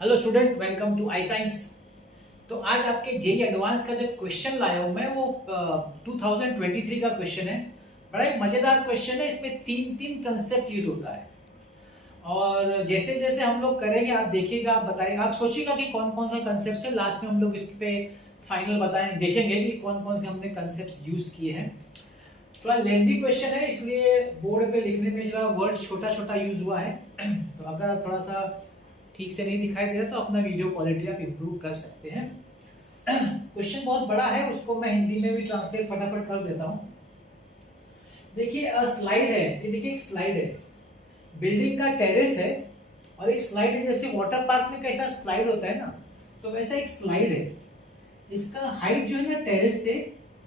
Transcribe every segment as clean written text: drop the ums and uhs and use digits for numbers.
Hello student, welcome to I science. तो आज आपके जेई एडवांस का जो क्वेश्चन लाया हूं मैं वो 2023 का क्वेश्चन है। बड़ा एक मजेदार क्वेश्चन है। इसमें तीन तीन कंसेप्ट यूज होता है और जैसे जैसे हम लोग करेंगे आप देखिएगा, आप बताइएगा, आप सोचिएगा कि कौन कौन सा कंसेप्ट है। लास्ट में हम लोग इस पे फाइनल बताएं, देखेंगे कि कौन कौन से हमने कंसेप्ट यूज किए हैं। थोड़ा लेंथी क्वेश्चन है इसलिए बोर्ड पे लिखने में जो वर्ड छोटा छोटा यूज हुआ है। तो अगर थोड़ा सा ठीक से नहीं दिखाई दे रहा तो अपना वीडियो क्वालिटी आप इंप्रूव कर सकते हैं। क्वेश्चन बहुत बड़ा है, उसको मैं हिंदी में भी ट्रांसलेट फटाफट कर देता हूँ। देखिए स्लाइड है कि देखिए एक स्लाइड है, बिल्डिंग का टेरेस है और एक स्लाइड है। जैसे वाटर पार्क में कैसा स्लाइड होता है ना, तो वैसा एक स्लाइड है। इसका हाइट जो है ना टेरेस से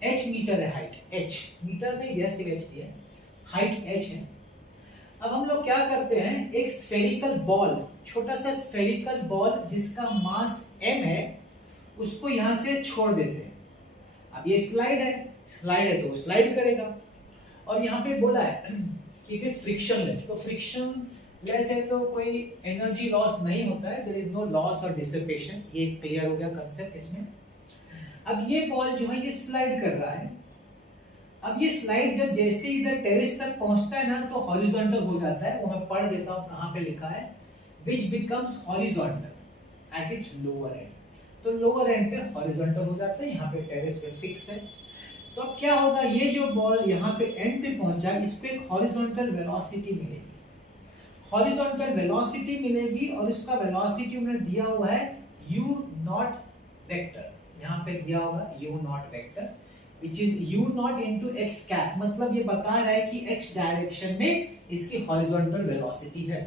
h मीटर है। हाइट h मीटर नहीं दिया, सिर्फ h दिया, हाइट h है। अब हम लोग क्या करते हैं, एक स्फेरिकल बॉल, छोटा सा स्फेरिकल बॉल जिसका मास m है, उसको यहां से छोड़ देते हैं। अब ये स्लाइड है तो स्लाइड करेगा। और यहाँ पे बोला है इट इज फ्रिक्शनलेस, तो फ्रिक्शनलेस है तो कोई एनर्जी लॉस नहीं होता है, देयर इज नो लॉस और डिसिपेशन। ये क्लियर हो गया कंसेप्ट इसमें। अब ये बॉल जो है ये स्लाइड कर रहा है। अब ये स्लाइड जब जैसे इधर टेरेस तक पहुंचता है ना तो हॉरिजॉन्टल हो जाता है। वो मैं पढ़ देता हूं कहां पे लिखा है, which becomes horizontal at its lower end। तो लोअर एंड पे हॉरिजॉन्टल हो जाता है, यहाँ पे टेरेस पे फिक्स है। तो अब क्या होगा, ये जो बॉल यहाँ पे एंड पे पहुंचा, इसको एक हॉरिजॉन्टल वेलोसिटी मिलेगी। हॉरिजॉन्टल वेलोसिटी मिलेगी और इसका वेलोसिटी उन्होंने दिया हुआ है u नॉट वेक्टर। यहाँ पे दिया होगा u not vector which is u naught into x cap। मतलब ये बता रहा है कि x डायरेक्शन में इसकी हॉरिजॉन्टल वेलोसिटी है।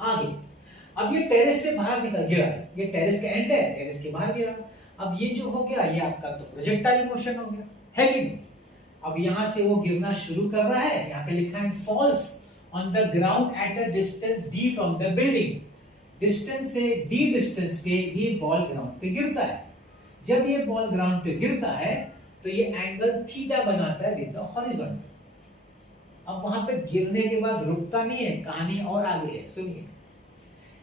आगे अब ये टेरेस से बाहर निकल गिरा, ये टेरेस का एंड है, टेरेस के बाहर गिरा। अब ये जो हो गया ये आपका तो प्रोजेक्टाइल मोशन हो गया, है कि नहीं। अब यहां से वो गिरना शुरू कर रहा है, यहाँ पे लिखा है falls on the ground at a distance d from the building. Distance से d डिस्टेंस पे ये बॉल ग्राउंड पे गिरता है। जब ये बॉल ग्राउंड पे गिरता है तो ये एंगल थीटा बनाता है विद द हॉरिजॉन्टल। अब वहां पे गिरने के बाद रुकता नहीं है, कहानी और आगे है, सुनिए।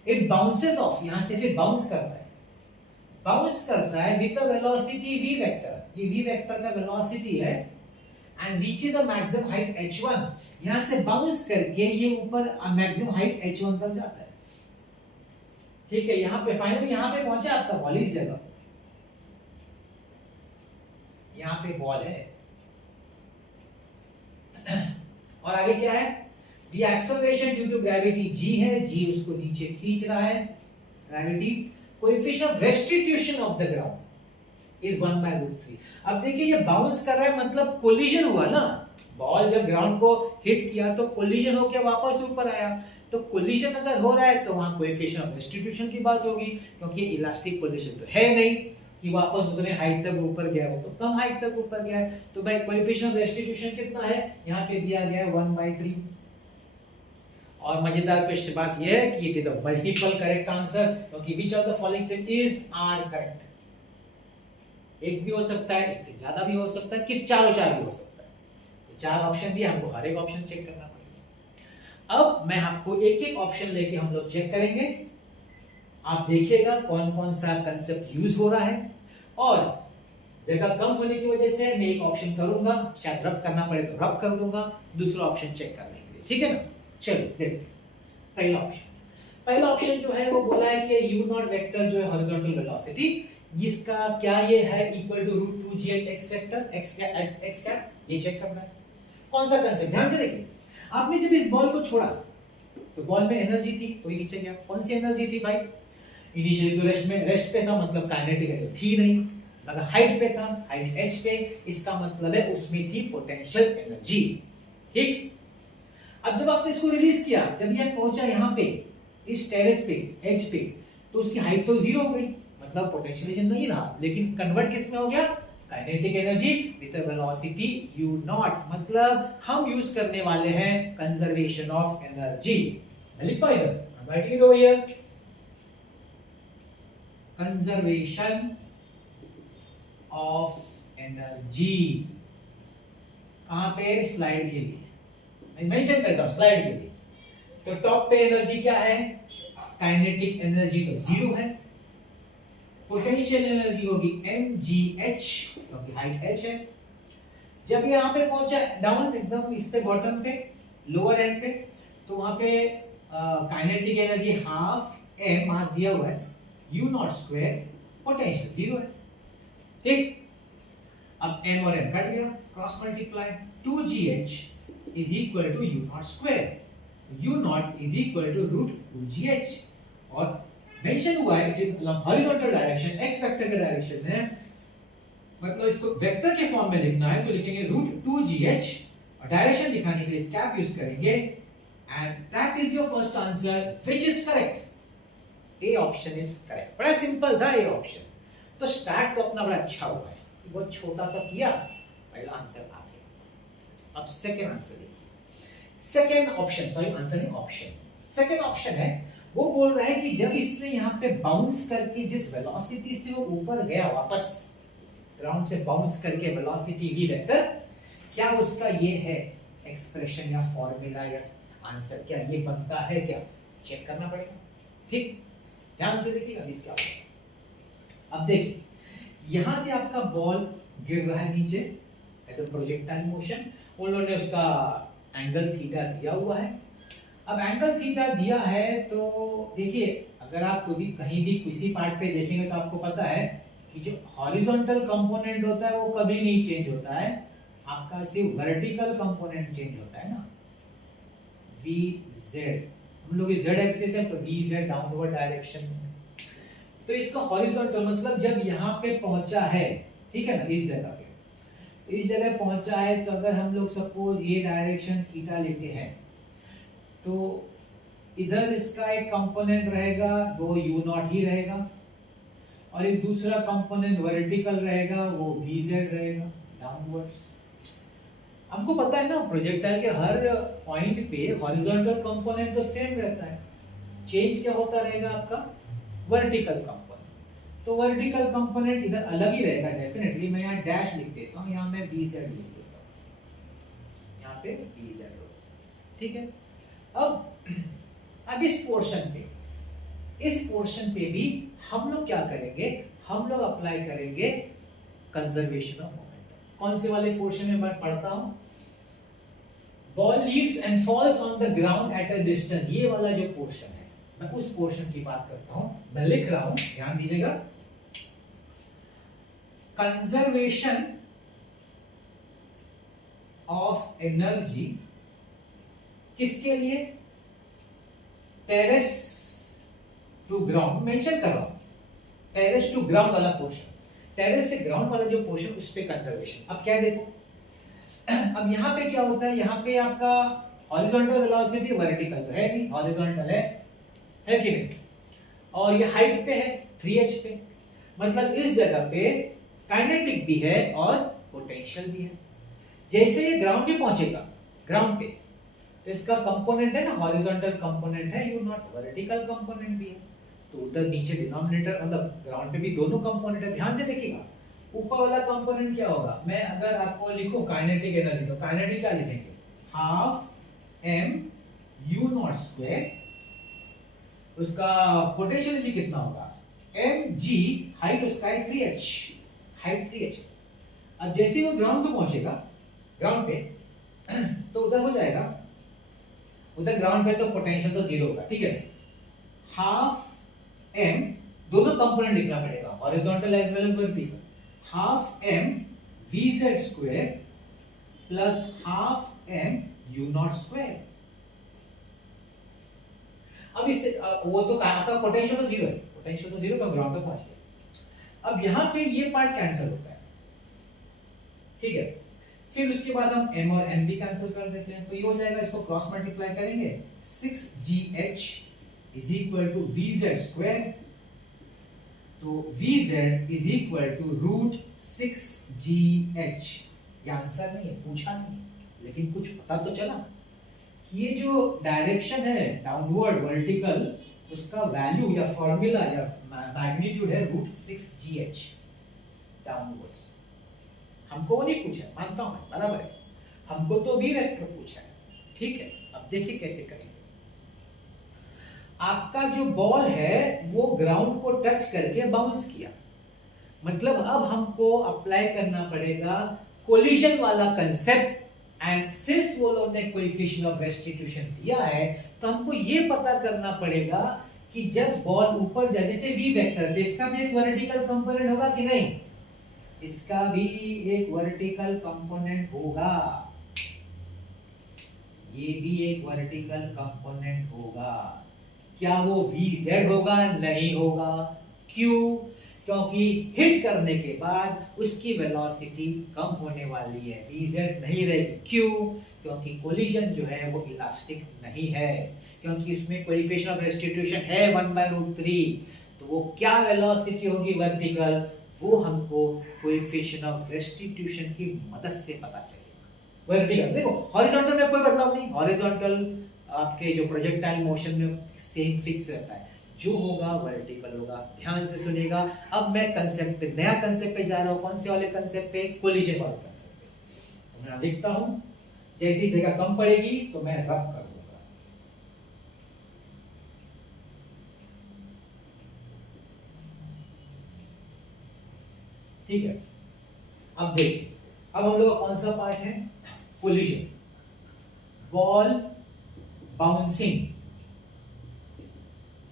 इट बाउंसेस ऑफ, यहां से फिर बाउंस करता है with the velocity v vector. ये v वेक्टर का वेलोसिटी है and reaches a maximum height h1। यहां से बाउंस करके ये ऊपर मैक्सिमम हाइट h1 तक जाता है। ठीक है, यहां पे फाइनली यहां पे पहुंचा आपका बॉल इस जगह, यहाँ पे बॉल है। और आगे क्या है, the acceleration due to gravity g है, g उसको नीचे खींच रहा है, gravity. Coefficient of restitution of the ground is 1/√3। अब देखिए ये बाउंस कर रहा है, मतलब कोलिजन हुआ ना। बॉल जब ग्राउंड को हिट किया तो कोलिजन होकर वापस ऊपर आया। तो कोलिजन अगर हो रहा है तो वहां कोएफिशिएंट ऑफ रेस्टिट्यूशन की बात होगी, क्योंकि इलास्टिक कोलिजन तो है नहीं कि वापस उतने हाइट तक ऊपर गया हो, तो कम हाइट तक ऊपर गया है। तो भाई कोएफिशिएंट ऑफ रेस्टिट्यूशन कितना है, यहाँ पे दिया गया है 1/3। और मजेदार क्वेश्चन बात यह है कि it is a multiple correct answer, क्योंकि which of the following statement is are correct. एक भी हो सकता है, एक से ज्यादा भी हो सकता है, कि चारों चार भी हो सकता है। तो चार ऑप्शन दिए, हमको हर एक ऑप्शन चेक करना पड़ेगा। अब मैं आपको एक एक ऑप्शन लेके हम लोग चेक करेंगे। आप देखिएगा कौन कौन सा कंसेप्ट यूज हो रहा है, और जगह कम होने की वजह से मैं एक ऑप्शन करूंगा, शायद रब करना पड़े तो रब कर दूंगा, दूसरा ऑप्शन चेक करने के लिए। ठीक है ना, चलो देखते। पहला ऑप्शन जो है वो बोला है कि u नॉट वेक्टर जो है हॉरिजॉन्टल वेलोसिटी, जिसका क्या ये है equal to √2gh x vector x cap, ये चेक करना है। कौन सा कंसेप्ट, ध्यान से देखिए। आपने जब इस बॉल को छोड़ा तो बॉल में एनर्जी थी, कोई नीचे गया, कौन सी एनर्जी थी भाई। इनिशियली तो रेस्ट पे था, मतलब काइनेटिक है तो थी नहीं। अगर हाइट पे था, हाइट h पे, इसका मतलब है उसमें थी पोटेंशियल एनर्जी। ठीक, अब जब आपने इसको रिलीज किया, जब यह पहुंचा यहाँ पे इस टेरेस पे h पे, तो उसकी हाइट तो 0 हो गई, मतलब पोटेंशियल एनर्जी नहीं रहा, लेकिन कन्वर्ट किस में हो गया, kinetic energy with velocity u not. मतलब हम यूज करने वाले हैं कंजर्वेशन ऑफ एनर्जी। लिख पाए इधर, I'm writing it over here, conservation of energy. कहां पे, स्लाइड के लिए मैं मेंशन करता हूं, स्लाइड के लिए। तो टॉप पे एनर्जी क्या है, काइनेटिक एनर्जी तो जीरो है, पोटेंशियल एनर्जी होगी mgh क्योंकि हाइट h है। जब ये यहाँ पे पहुंचा डाउन एकदम इस पे बॉटम पे लोअर एंड पे, तो वहां पे kinetic energy half m mass दिया हुआ है u not square, potential zero है, ठीक। अब m और m कट गया, cross multiply, 2gh is equal to u not square, u not is equal to root 2gh, और मेंशन हुआ है it is horizontal direction, x vector के direction में, मतलब इसको वेक्टर के फॉर्म में लिखना है तो लिखेंगे रूट 2gh, और डायरेक्शन दिखाने के लिए कैप यूज करेंगे, and that is your first answer which is correct. A option is correct. बड़ा सिंपल था ए ऑप्शन। तो स्टार्ट तो अपना बड़ा अच्छा हुआ है, बहुत छोटा सा किया, पहला आंसर आ गया। अब सेकंड आंसर देखिए, सेकंड ऑप्शन, सॉरी आंसर नहीं ऑप्शन, सेकंड ऑप्शन है वो बोल रहा है कि जब इसने यहाँ पे बाउंस करके जिस वेलोसिटी से वो ऊपर गया वापस ग्राउंड से बाउंस करके वेलोसिटी v वेक्टर, क्या उसका ये है एक्सप्रेशन या फॉर्मूला या आंसर, क्या ये बनता है, क्या चेक करना पड़ेगा, ठीक। ध्यान से देखिए अब इसका, अब देखिए यहां से आपका बॉल गिर रहा है नीचे एज अ प्रोजेक्टाइल मोशन, उन्होंने उसका एंगल थीटा दिया हुआ है। अब एंगल थीटा दिया है तो देखिए अगर आप कभी कहीं भी किसी पार्ट पे देखेंगे तो आपको पता है कि जो हॉरिजॉन्टल कंपोनेंट होता है वो कभी नहीं चेंज होता है, आपका सिर्फ वर्टिकल कंपोनेंट चेंज होता है ना, vz, हम लोग z एक्सिस है तो vz डाउनवर्ड डायरेक्शन में, तो इसका हॉरिजॉन्टल मतलब जब यहाँ पे पहुंचा है, ठीक है ना, इस जगह पे, इस जगह पहुंचा है, तो अगर हम लोग सपोज ये डायरेक्शन थीटा लेते हैं तो इधर इसका एक कंपोनेंट रहेगा वो u नॉट ही रहेगा, और एक दूसरा कंपोनेंट वर्टिकल रहेगा वो vz रहेगा डाउनवर्ड्स। हमको पता है ना प्रोजेक्टाइल के हर पॉइंट पे हॉरिजॉन्टल कंपोनेंट तो सेम रहता है, चेंज क्या होता रहेगा आपका वर्टिकल कंपोनेंट, तो वर्टिकल कंपोनेंट इधर अलग ही रहेगा डेफिनेटली। मैं यहाँ डैश लिख देता हूँ, यहाँ मैं vz लिख देता हूँ, यहाँ पे vz, ठीक है। अब इस पोर्शन पे भी हम लोग क्या करेंगे, हम लोग अप्लाई करेंगे कंजर्वेशन ऑफ मोमेंटम। कौन से वाले पोर्शन में मैं पढ़ता हूं, ball leaves and falls on the ground at a distance, ये वाला जो पोर्शन है मैं उस पोर्शन की बात करता हूं, मैं लिख रहा हूं, ध्यान दीजिएगा। कंजर्वेशन ऑफ एनर्जी किसके लिए, टेरेस टू ग्राउंड, मेंशन कर रहा हूं टेरेस टू ग्राउंड वाला पोर्शन, टेरेस से ग्राउंड वाला जो पोर्शन उस पे कंजर्वेशन। अब क्या देखो, अब यहाँ पे क्या होता है, यहाँ पे आपका हॉरिजॉन्टल वेलोसिटी वर्टिकल तो है नहीं, हॉरिजॉन्टल है कि नहीं, और ये हाइट पे है 3h पे, मतलब इस जगह पे काइनेटिक भी है और पोटेंशियल भी है। जैसे ये ग्राउंड पे पहुंचेगा, ग्राउंड पे, तो इसका कंपोनेंट है ना हॉरिजॉन्टल कंपोनेंट है u नॉट, वर्टिकल कंपोनेंट भी है, तो उधर नीचे डिनोमिनेटर मतलब ग्राउंड पे भी दोनों कंपोनेंट है। ध्यान से देखिएगा ऊपर वाला कंपोनेंट क्या होगा, मैं अगर आपको लिखूं काइनेटिक एनर्जी, तो काइनेटिक क्या लिखेंगे, half m u not square, उसका पोटेंशियल एनर्जी कितना होगा mg, हाइट उसका है 3h, हाइट 3h। अब जैसे वो ग्राउंड पे पहुंचेगा, ग्राउंड पे तो उधर हो जाएगा, उधर ग्राउंड पे तो पोटेंशियल तो जीरो होगा, ठीक है। हाफ m, दोनों कंपोनेंट लिखना पड़ेगा horizontal as well as vertical, half m vz square plus half m u not square. अब इससे वो तो आपका पोटेंशियल तो जीरो है, पोटेंशियल तो जीरो, तो ग्राउंड पे पहुंच गया। अब यहाँ पे ये पार्ट कैंसिल होता है, ठीक है। फिर उसके बाद हम m और n भी कैंसिल कर देते हैं, तो ये हो जाएगा, इसको क्रॉस मल्टीप्लाई करेंगे, 6gh is equal to vz square, तो vz is equal to root 6gh। ये आंसर नहीं है, पूछा नहीं, लेकिन कुछ पता तो चला कि ये जो डायरेक्शन है डाउनवर्ड वर्टिकल, उसका वैल्यू या फॉर्मूला या मैग्नीट्यूड है रूट 6gh डाउनवर्ड्स। हमको वो नहीं पूछा, मानता हूं मैं, बराबर है, हमको तो v वेक्टर पूछा है, ठीक है। अब देखिए कैसे करेंगे। आपका जो बॉल है वो ग्राउंड को टच करके बाउंस किया, मतलब अब हमको अप्लाई करना पड़ेगा कोलिजन वाला कंसेप्ट। एंड सिंस वो लोग ने कोएफिशिएंट ऑफ रेस्टिट्यूशन दिया है, तो हमको ये पता करना पड़ेगा कि जब बॉल ऊपर जाए, जैसे v वेक्टर, तो इसका भी एक वर्टिकल कंपोनेंट होगा कि नहीं? इसका भी एक वर्टिकल कंपोनेंट होगा, ये भी एक वर्टिकल कंपोनेंट होगा। क्या वो vz होगा? नहीं होगा। क्यों? क्योंकि हिट करने के बाद उसकी वेलोसिटी कम होने वाली है, vz नहीं रहेगी। क्यों? क्योंकि कोलिजन जो है वो इलास्टिक नहीं है, क्योंकि उसमें कोएफिशिएंट ऑफ रेस्टिट्यूशन है 1/√3। तो वो क्या वेलोसिटी होगी वर्टिकल, वो हमको कोएफिशिएंट ऑफ रेस्टिट्यूशन की मदद से पता चलेगा। वर्टिकल देखो, हॉरिजॉन्टल में कोई बदलाव नहीं, हॉरिजॉन्टल आपके जो प्रोजेक्टाइल मोशन में सेम फिक्स रहता है, जो होगा वर्टिकल होगा। ध्यान से सुनिएगा। अब मैं कंसेप्ट पे, नया कंसेप्ट पे जा रहा हूं। कौन से वाले कंसेप्ट पे? कोलिजन वाले कंसेप्ट पे। तो मैं देखता हूं, जैसी जगह कम पड़ेगी तो मैं रब कर दूंगा। ठीक है, अब देखिए, अब हम लोग का कौन सा पार्ट है? Collision. Ball bouncing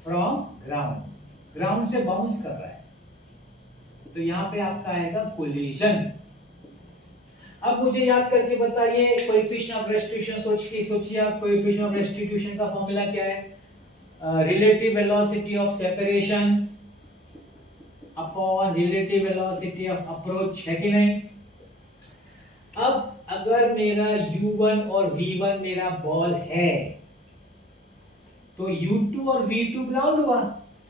from ground, ground से बाउंस कर रहा है, तो यहां पे आपका आएगा कोलिजन। अब मुझे याद करके बताइए कोएफिशिएंट ऑफ रेस्टिट्यूशन, सोचिए आप, कोएफिशिएंट ऑफ रेस्टिट्यूशन का फॉर्मूला क्या है? Relative velocity of separation upon relative velocity of approach, है कि नहीं? अब अगर मेरा u1 और v1 मेरा बॉल है, तो u2 और v2 ग्राउंड हुआ,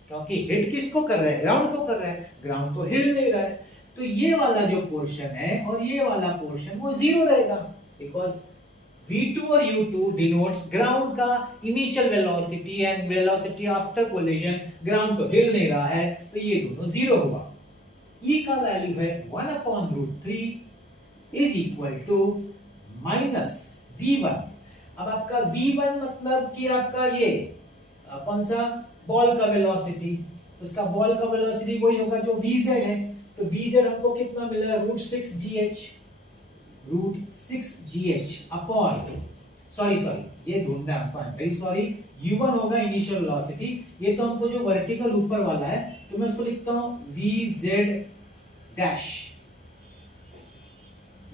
क्योंकि हिट किसको कर रहा है? ग्राउंड को कर रहा है, ग्राउंड तो हिल नहीं रहा है। तो ये वाला जो पोर्शन है और ये वाला पोर्शन वो जीरो रहेगा, बिकॉज v2 और u2 डिनोट्स ग्राउंड का initial velocity and velocity after collision, ground तो हिल नहीं रहा है, तो ये दोनों जीरो हुआ। e का वैल्यू है 1/√3 is equal to minus v1। अब आपका v1 मतलब कि आपका ये कौन सा? बॉल का वेलोसिटी, उसका बॉल का वेलोसिटी वही होगा जो vz है। तो vz हमको कितना मिल रहा है? √6gh अपॉन, सॉरी ये ढूंढना है हमको, वेरी सॉरी, u1 होगा इनिशियल वेलोसिटी, ये तो हमको जो वर्टिकल ऊपर वाला है, तो मैं उसको लिखता हूं vz डैश,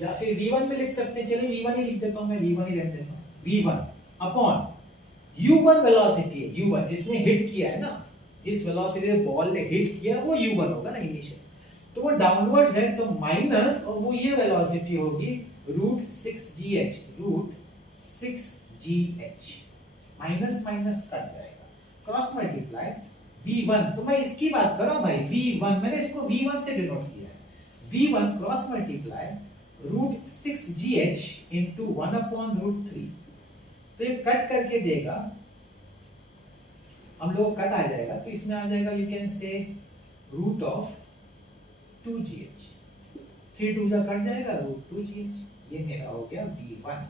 या फिर v1 में लिख सकते हैं। चलिए v1 ही लिख देता हूं, मैं v1 ही रख देता हूं, v1 अपॉन u1 वेलोसिटी है, u1 जिसने हिट किया है ना, जिस वेलोसिटी बॉल ने हिट किया वो u1 होगा ना इनिशियल, तो वो डाउनवर्ड्स है, तो माइनस, और वो ये वेलोसिटी होगी √6gh, √6gh, minus minus cut जाएगा, क्रॉस मल्टीप्लाई v1, तो मैं इसकी बात कर रहा हूं भाई, v1 मैंने इसको v1 से डिनोट किया है, v1 cross multiply √6gh into 1/√3, तो ये कट करके देगा, हम लोग कट आ जाएगा, तो इसमें आ जाएगा, यू कैन से √2gh, 3 2 जा कट जाएगा, √2gh, ये मेरा हो गया v1।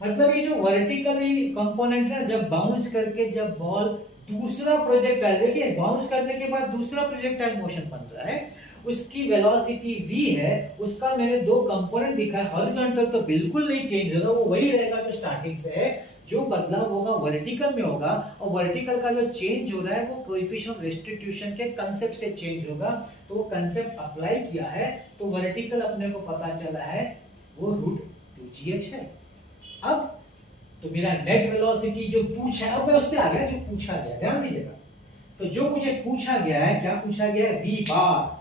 मतलब ये जो वर्टिकली कंपोनेंट है, जब बाउंस करके, जब बॉल दूसरा प्रोजेक्टाइल, देखिए बाउंस करने के बाद दूसरा प्रोजेक्टाइल मोशन बन रहा है, उसकी वेलोसिटी v है, उसका मैंने दो कंपोनेंट दिखा है, हॉरिजॉन्टल तो बिल्कुल नहीं चेंज होगा, वो वही रहेगा जो स्टार्टिंग से है, जो बदलाव होगा वर्टिकल में होगा, और वर्टिकल का जो चेंज हो रहा है वो कोएफिशिएंट ऑफ रेस्टिट्यूशन के कांसेप्ट से चेंज होगा। तो वो कांसेप्ट अप्लाई किया है, तो वर्टिकल अपने को पता चला है वो √2gh है। अब तो मेरा नेट वेलोसिटी जो पूछा है, अब मैं उस पे आ गया जो पूछा गया, ध्यान दीजिएगा। तो जो मुझे पूछा गया है, क्या पूछा गया है? v बार।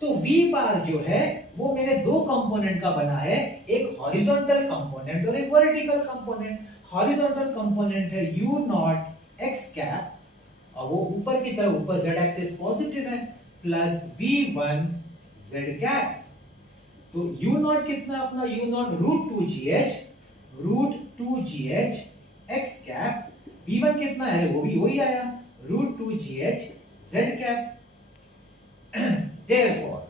तो v बार जो है वो मेरे दो कंपोनेंट का बना है, एक हॉरिजॉन्टल कंपोनेंट और एक वर्टिकल कंपोनेंट। हॉरिजॉन्टल कंपोनेंट है u0 x कैप, और वो ऊपर की तरफ, ऊपर z एक्सिस पॉजिटिव है, प्लस v1 z कैप। तो u0 कितना अपना? u0 √2gh x cap, v1 कितना है? वो भी वही आया, √2gh z cap. Therefore,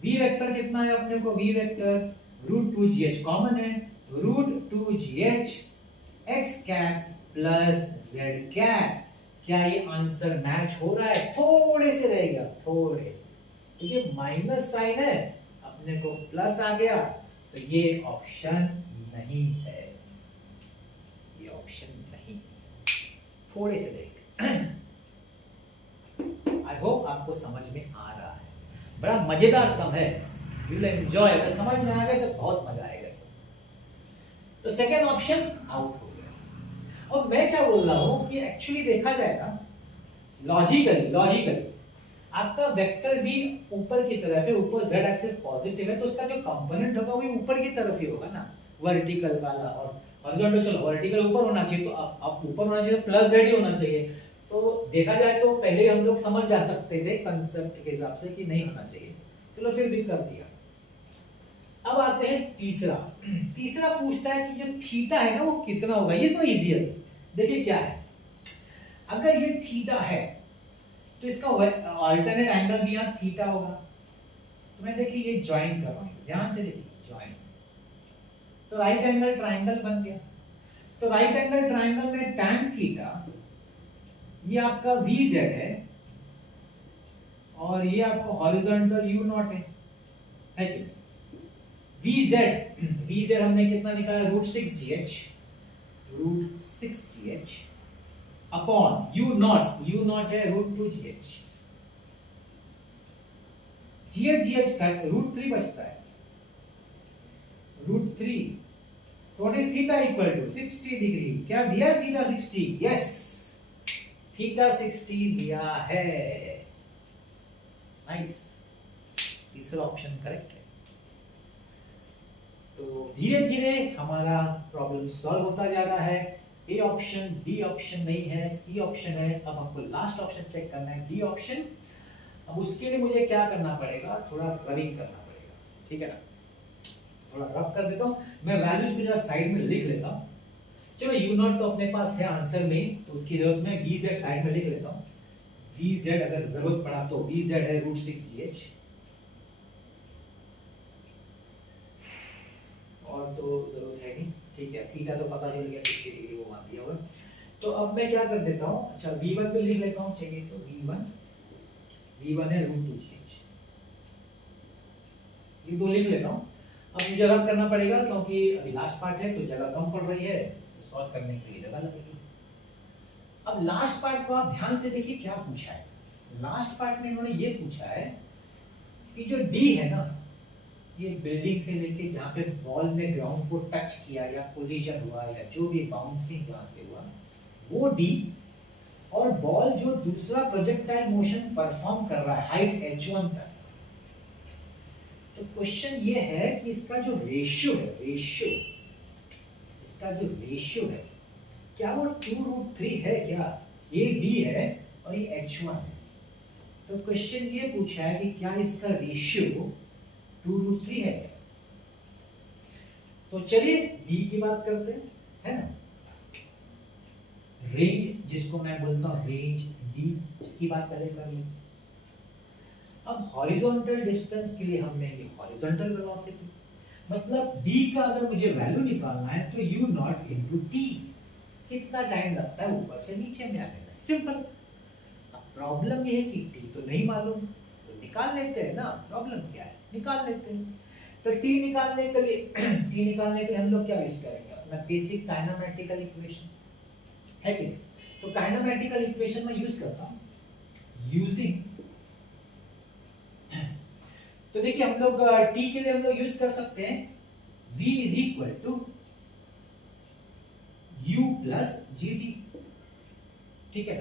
v vector कितना है अपने को? v वेक्टर √2gh कॉमन है, √2gh x cap plus Z cap. क्या ये आंसर मैच हो रहा है? थोड़े से रहेगा, थोड़े से, क्योंकि माइनस साइन है, अपने को प्लस आ गया, तो ये ऑप्शन नहीं है, ये ऑप्शन नहीं, थोड़े से रहेगा। आई होप आपको समझ में आ रहा है। बड़ा मजेदार सम है, यू विल एंजॉय। अगर समझ में आ गया तो बहुत मजा आएगा सर। तो सेकेंड ऑप्शन आउट हो गया। और मैं क्या बोल रहा हूं कि एक्चुअली देखा जाए ना, लॉजिकली आपका वेक्टर v ऊपर की तरफ है, ऊपर z एक्सिस पॉजिटिव है, तो उसका जो कंपोनेंट होगा वो ऊपर की तरफ ही होगा ना, वर्टिकल वाला। और हॉरिजॉन्टल, चलो वर्टिकल ऊपर होना चाहिए, तो अब ऊपर होना चाहिए, प्लस z ही होना चाहिए। तो देखा जाए तो पहले हम लोग समझ जा सकते थे कंसेप्ट के हिसाब से कि नहीं होना चाहिए, चलो फिर भी कर दिया। अब आते हैं तीसरा। तीसरा पूछता है कि जो थीटा है ना वो कितना होगा। ये तो इजी है, देखिए क्या है, अगर ये थीटा है तो इसका अल्टरनेट एंगल भी यहाँ थीटा होगा। तो मैं देखिए ये ज्वाइन कर रहा हूँ, ध्यान से देखिए, ज्वाइन, तो राइट एंगल ट्राइंगल बन गया। तो राइट एंगल ट्राइंगल में tan थीटा ये आपका VZ है, और ये आपका हॉरिजॉन्टल U0 है कि VZ हमने कितना निकाला, √6GH, √6GH अपॉन U0 है √2GH, GH कट √3 बचता है, √3, what is theta equal to 60 degree. क्या दिया थीटा 60? यस, थीटा 60 दिया है। नाइस, तीसरा ऑप्शन करेक्ट है। तो धीरे धीरे हमारा प्रॉब्लम सॉल्व होता जा रहा है। ए ऑप्शन, बी ऑप्शन नहीं है, सी ऑप्शन है। अब हमको लास्ट ऑप्शन चेक करना है, डी ऑप्शन। अब उसके लिए मुझे क्या करना पड़ेगा, थोड़ा रबिंग करना पड़ेगा, ठीक है ना। थोड़ा रब कर देता हूँ, मैं वैल्यूज को जरा साइड में लिख लेता हूँ। चलो U0 तो अपने पास है आंसर में, तो उसकी जरूरत में VZ साइड में लिख लेता हूँ। VZ अगर जरूरत पड़ा तो VZ है √6GH, और तो जरूरत है नहीं, ठीक है। थीटा तो पता चल गया 60 डिग्री वो मान दिया होगा। तो अब मैं क्या कर देता हूँ, अच्छा V1 पे लिख लेता हूँ, चाहिए तो V1 है √2GH, ये दो लिख लेता हूँ। अब मुझे रब करना पड़ेगा क्योंकि अभी लास्ट पार्ट है तो जगह कम पड़ रही है, तो सॉल्व करने के लिए जगह लगेगी। अब लास्ट पार्ट को आप ध्यान से देखिए क्या पूछा है। लास्ट पार्ट में इन्होंने ये पूछा है कि जो D है ना, ये बिल्डिंग से लेके जहाँ पे बॉल ने ग्राउंड को टच किया या कोलिजन हुआ या जो भी बाउंसिंग जहाँ से हुआ वो D, और बॉल जो दूसरा प्रोजेक्टाइल मोशन परफॉर्म कर रहा है हाइट h1 तक। तो क्वेश्चन ये है कि इसका जो रेशियो है, इसका जो रेशियो है क्या वो 2√3 है क्या? ये D है और ये h1 है। तो क्वेश्चन ये पूछा है कि क्या इसका रेशियो 2√3 है? तो चलिए D की बात करते हैं, है ना। रेंज जिसको मैं बोलता हूं रेंज D, उसकी बात पहले कर ली। अब हॉरिजॉन्टल डिस्टेंस के लिए हमने ये हॉरिजॉन्टल वेलोसिटी, मतलब D का अगर मुझे वैल्यू निकालना है तो U0 into T, कितना टाइम लगता है ऊपर से नीचे में आने में, सिंपल। अब प्रॉब्लम ये है कि T तो नहीं मालूम, तो निकाल लेते हैं ना, प्रॉब्लम क्या है, निकाल लेते हैं। तो T निकालने के लिए हम लोग क्या यूज करेंगे, अपना बेसिक काइनेमेटिकल इक्वेशन है कि नहीं। तो काइनेमेटिकल इक्वेशन में यूज करता हूं यूजिंग, तो देखिए हम लोग T के लिए हम लोग यूज कर सकते हैं V is equal to U plus GT, ठीक है।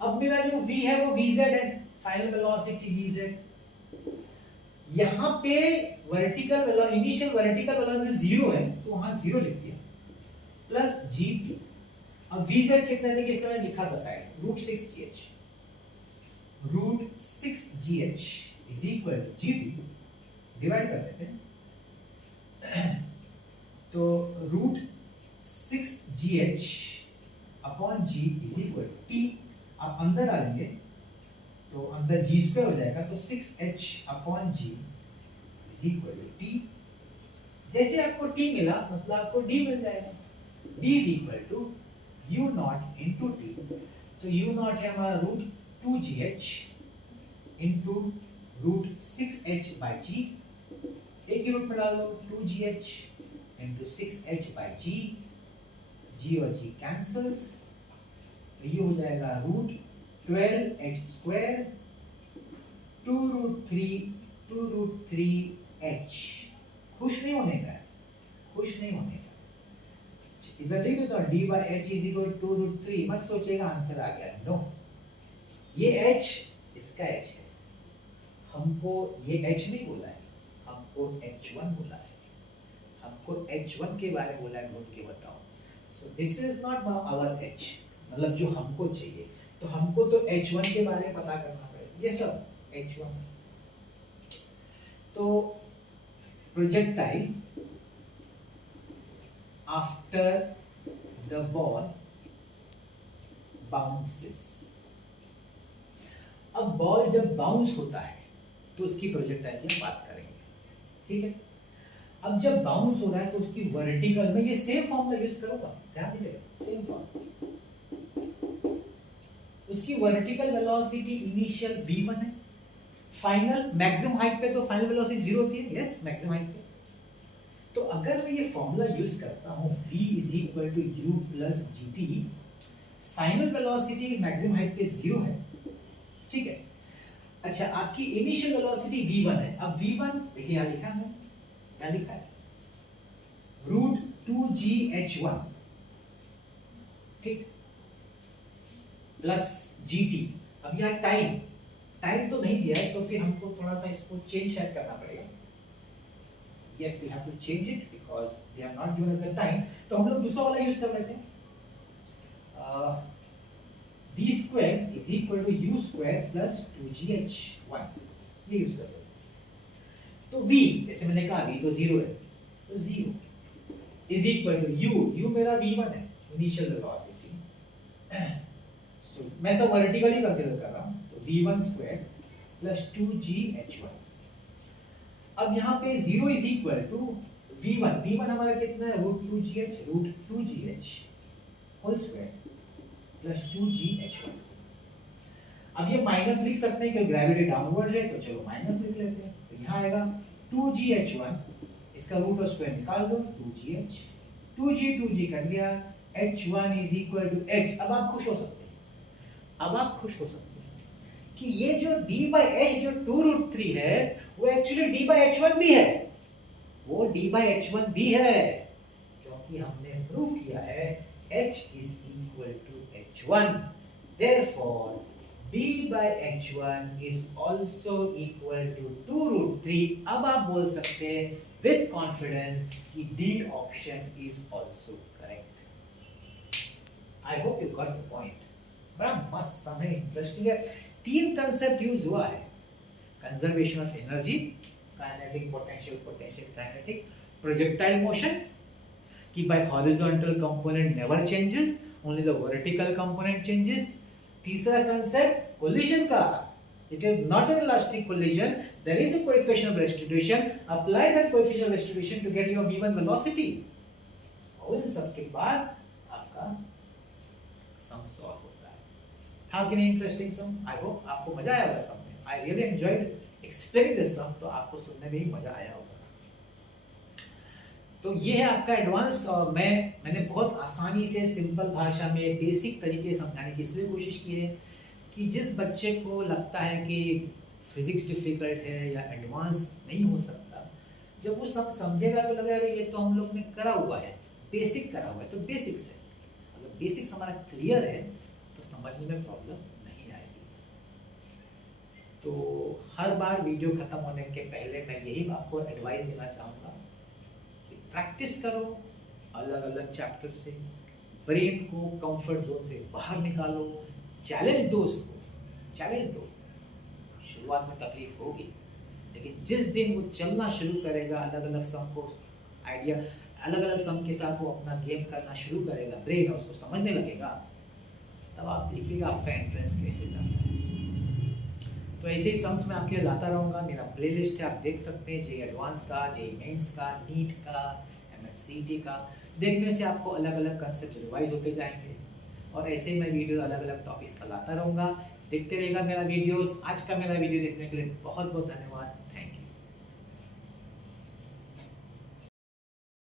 अब मेरा जो V है वो VZ है, फाइनल वेलोसिटी VZ। यहां पे vertical velocity, initial vertical velocity 0 है तो वहां 0 लिख दिया, प्लस GT। अब VZ कितना देखिए, इसलिए मैं लिखा था side, √6GH, √6GH is equal to GT, divide कर देते हैं। तो √6GH upon G is equal to T। आप अंदर डालेंगे तो अंदर G² हो जाएगा, तो 6H upon G is equal to T। जैसे आपको T मिला मतलब आपको D मिल जाएगा, D is equal to u not into t, तो u नॉट है हमारा root 2gh into root 6h by g, एक ही रूट में डाल दो 2gh इंटू 6h बाई जी, जी और जी कैंसल्स, तो ये हो जाएगा root 12h square 2 root 3h। खुश नहीं होने का है, खुश नहीं होने का, इधर लिख देता हूँ D by H is equal to root 3, मत सोचिएगा आंसर आ गया, नो, ये h इसका h है, हमको ये h नहीं बोला है, हमको h1 बोला है, हमको h1 के बारे में बोला है, ढूंढ के बताओ। So this is not our h, मतलब जो हमको चाहिए, तो हमको तो h1 के बारे में पता करना पड़ेगा, ये सब h1। तो projectile after the ball bounces, अब बॉल जब बाउंस होता है तो उसकी प्रोजेक्टाइल की हम बात करेंगे, ठीक है। अब जब बाउंस हो रहा है तो उसकी वर्टिकल में, ये सेम फॉर्मूला यूज करूंगा, ध्यान दीजिएगा, सेम फॉर्मूला, उसकी वर्टिकल वेलोसिटी इनिशियल v1 है, फाइनल मैक्सिमम हाइट पे तो फाइनल वेलोसिटी 0 होती है, यस मैक्सिमम हाइट पे, तो अगर मैं ये फॉर्मूला यूज करता हूं v is equal to u plus gt, final velocity maximum height पे 0 है, ठीक है। अच्छा, आपकी इनिशियल वेलोसिटी v1 है, अब v1 देखिए यहां लिखा है, क्या लिखा है, रूट 2gh1, ठीक, प्लस gt। अब यहाँ टाइम तो नहीं दिया है, तो फिर हमको थोड़ा सा इसको चेंज शायद करना पड़ेगा, yes we have to change it because they have not given us the time, तो हम लोग दूसरा वाला यूज कर लेते हैं, v square is equal to u square plus 2gh1, ये यूज कर लेते हैं। तो v जैसे मैंने कहा v तो 0 है, तो 0 is equal to u मेरा v1 है, इनिशियल वेलोसिटी, सो मैं सब वर्टिकली कंसीडर कर रहा हूं, तो v1 स्क्वायर प्लस 2gh1। अब यहाँ पे 0 इज इक्वल टू v1 हमारा कितना है, root 2gh whole square plus 2gh1। अब ये माइनस लिख सकते हैं क्योंकि ग्रेविटी डाउनवर्ड है, तो चलो माइनस लिख लेते हैं, तो यहाँ आएगा 2gh1, इसका रूट और स्क्वायर निकाल दो, 2gh, 2g कट गया, h1 is equal to h। अब आप खुश हो सकते हैं, अब आप खुश हो सकते हैं कि ये जो d by h जो 2 रूट 3 है वो एक्चुअली d by h1 भी है, वो d by h1 भी है, क्योंकि हमने प्रूव किया है h is equal to h1, therefore d by h1 is also equal to 2 root 3। अब आप बोल सकते हैं with confidence कि d option is also correct। I hope you got the point। बड़ा मस्त सा है, इंटरेस्टिंग है, 3 कंसेप्ट यूज हुआ है, conservation of energy, kinetic potential kinetic, projectile motion कि by horizontal component never changes, only the vertical component changes. तीसरा concept collision का, it is not an elastic collision, there is a coefficient of restitution, apply that coefficient of restitution to get your v1 velocity, और इन सब के बाद आपका सम सॉल्व होता है। How can interesting sum, I hope आपको मजा आया होगा सम में, I really enjoyed explaining this sum, तो आपको सुनने में भी मजा आया होगा। तो ये है आपका एडवांस, और मैंने बहुत आसानी से सिंपल भाषा में बेसिक तरीके से समझाने की इसलिए कोशिश की है कि जिस बच्चे को लगता है कि फिजिक्स डिफिकल्ट है या एडवांस नहीं हो सकता, जब वो सब समझेगा तो लगेगा ये तो हम लोग ने करा हुआ है, बेसिक करा हुआ है, तो बेसिक्स है, अगर बेसिक्स हमारा क्लियर है तो समझने में प्रॉब्लम नहीं आएगी। तो हर बार वीडियो खत्म होने के पहले मैं यही आपको एडवाइस देना चाहूँगा कि प्रैक्टिस करो अलग अलग चैप्टर से, ब्रेन को कंफर्ट जोन से बाहर निकालो, चैलेंज दो उसको, चैलेंज दो। शुरुआत में तकलीफ होगी, लेकिन जिस दिन वो चलना शुरू करेगा, अलग अलग सम को आइडिया, अलग अलग सम के साथ वो अपना गेम करना शुरू करेगा, ब्रेन उसको समझने लगेगा, तब आप देखिएगा आपका एंट्रेंस कैसे जाता है। तो ऐसे ही सम्स में आपके लाता रहूँगा, मेरा प्लेलिस्ट है, आप देख सकते हैं, जेईई एडवांस का, जेईई मेंस का, नीट का, एमएससीटी का, देखने से आपको अलग अलग कंसेप्ट रिवाइज होते जाएंगे, और ऐसे ही मैं वीडियो अलग अलग टॉपिक्स पर लाता रहूँगा। देखते रहेगा मेरा वीडियोस। आज का मेरा वीडियो देखने के लिए बहुत बहुत धन्यवाद। Thank you.